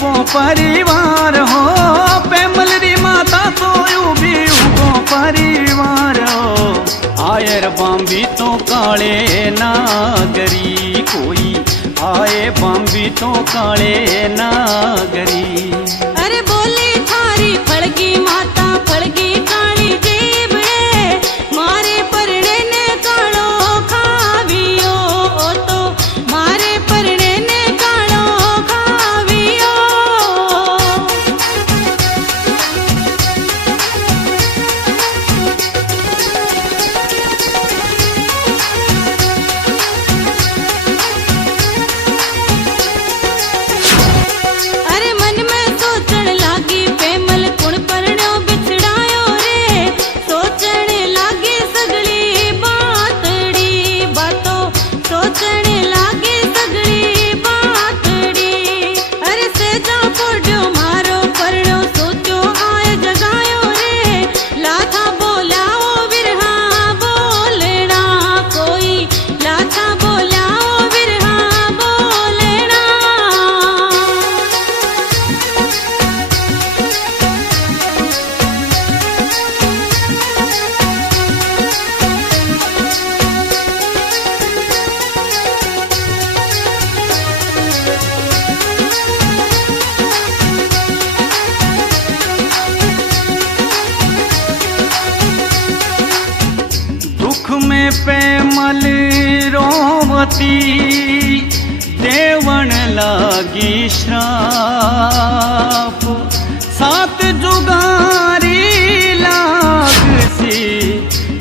उबो परिवार हो, पेमल री माता तो भी उबो परिवार हो। आयर बांबी तो काले नागरी कोई, आए बांबी तो काले नागरी। अरे बोली थारी फड़गी माता फड़गी काली जीभ रे, मारे परणे ने कालो खावियो तो, मारे परणे ने कालो खावियो। अरे मन में सोचण लागी पेमल कुण परण्यो बिछड़ायो रे, सोचण लागी सगली बातड़ी बातों, सोचण लागी सगली बातड़ी। अरे सेजा पोड्यो मारो परण्यो सोचो आए जगायो रे, लाथा बोलाओ विरहा बोलना कोई, लाथा बोलाओ विरहा बोलना। दुख में पेमल रोवती, देवण लागी श्राप, सात जुगारी लागसी,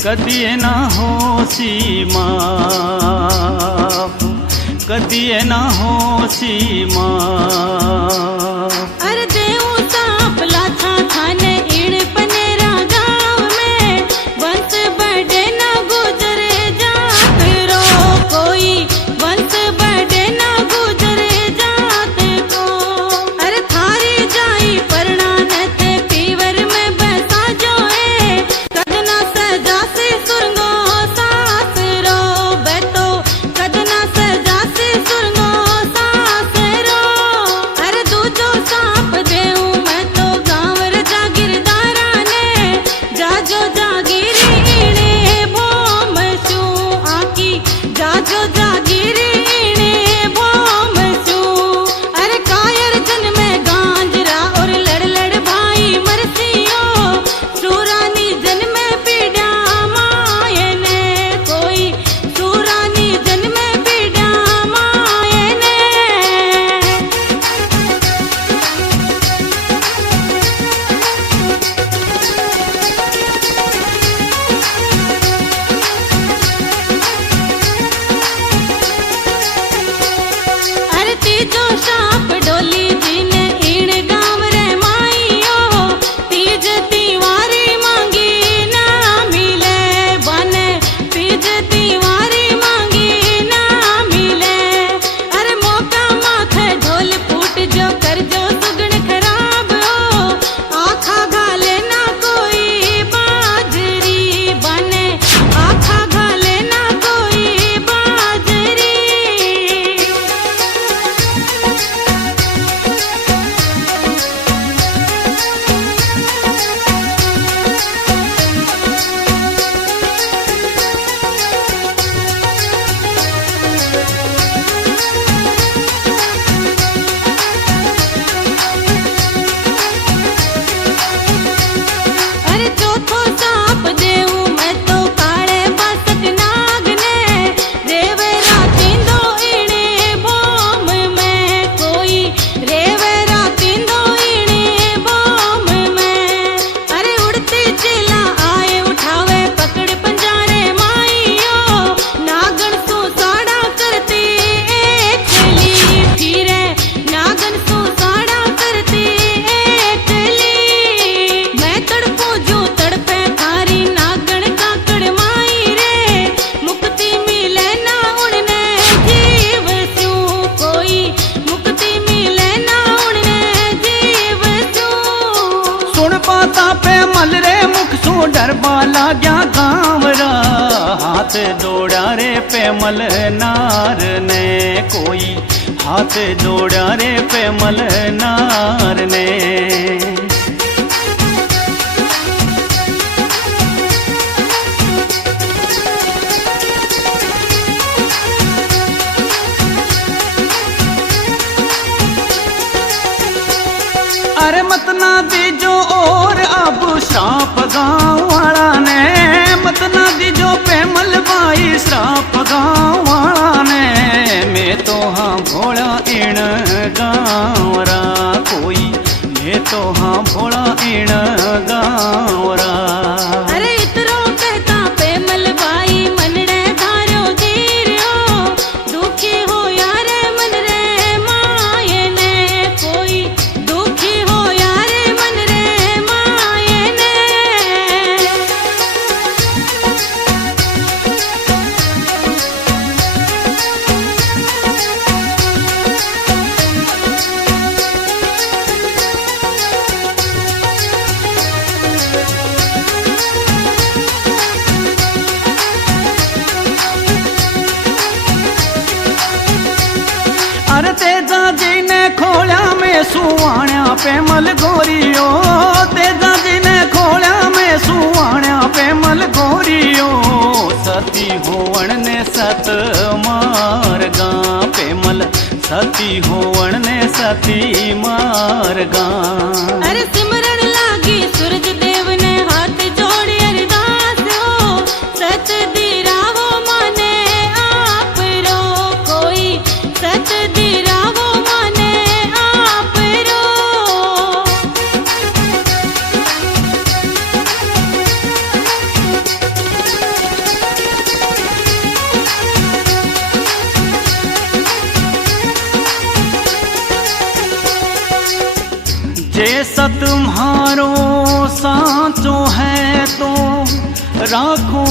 कदी ना होसी माप, कदी ना होसी माप। अरे देऊ सांप लाथा थाने ईण पनेरा गाँव में, वंश बढ़े न गुजरे जात रो कोई, वंश बढ़े न गुजरे जात को। अरे थारी जाई परणान ते पीवर में बैसा जोए, कदना सजा से सुरंगो सास रो बैठो, कदना सजा से सुरंगो सास रो। अरे दूजो सांप देऊ मैं तो गाँव रे जागीरदारा ने, जाजो जागीरी इणे भोम शू आकी, जाजो जागीरी इणे भोम शू। अरे कायर जन में गांजरा और लड़ लड़ भाई मरसियो, सूरानी जन में पीड़ा माये ने कोई, सूरानी जन में पीड़ा माये ने। अरे तीजो सांप डोली जीने ईण गाँव रे माइयो, तीज तिवारी मांगी ना मिले बने, तीज तिवारी मांगी ना मिले। अरे मौका माथे ढोल फूट जो कर जो सुगण खराब हो, आखा घाले ना कोई बाजरी बने, आखा घाले ना कोई बाजरी। अरे चौथो सांप देऊ मैं तो काले बासक नाग ने, रेवरा तींदो इणे भोम में कोई, रेवरा तींदो इणे भोम में। अरे उड़ती चिला आए उठावे पकड़ पंजारे माइयो, नागन सो साड़ा करती एकली फिरे, नागन सो साड़ा करती एकली। मैं तड़पो जो तड़पे थारी नागन काकड़ माई रे, मुक्ति मिले ना उड़ने जीव स्यू कोई, मुक्ति मिले ना उड़ने जीव स्यू। सुन पाता पेमल रे मुख सो डरबा लाग्या गाँवरा, हाथ दौड़ा रे पेमल नार ने कोई, हाथ जोड़ा रे पेमल नार ने। अरे मत ना दीजो और अब श्राप गाँव वाला ने, मत ना दीजो पेमल बाई श्राप गाँव वाला ने। मैं तो हाँ भोला इन गाँवरा कोई, मैं तो हाँ भोला इन गाँवरा। अरे इतरो कहता पेमल बाई मनड़े धारो धीरो, दुखी हो यारे मन रे माये ने, कोई दुखी हो यारे मन रे माये ने। अरे तेजा जी ने खोला में सुवाण्या पेमल गोरियो, तेजा जी ने खोला में सुवाण्या पेमल गोरियो। सती होवण ने सत मारगा पेमल, सती होवण ने सती मारगा। अरे सिमरन लागी सूरज देव ने हाथ जोड़ी अरदास हो, सच दिरावो माने आप रो, कोई सच दिरावो माने आप रो। जे सत तुम्हारो सांचो है तो राखो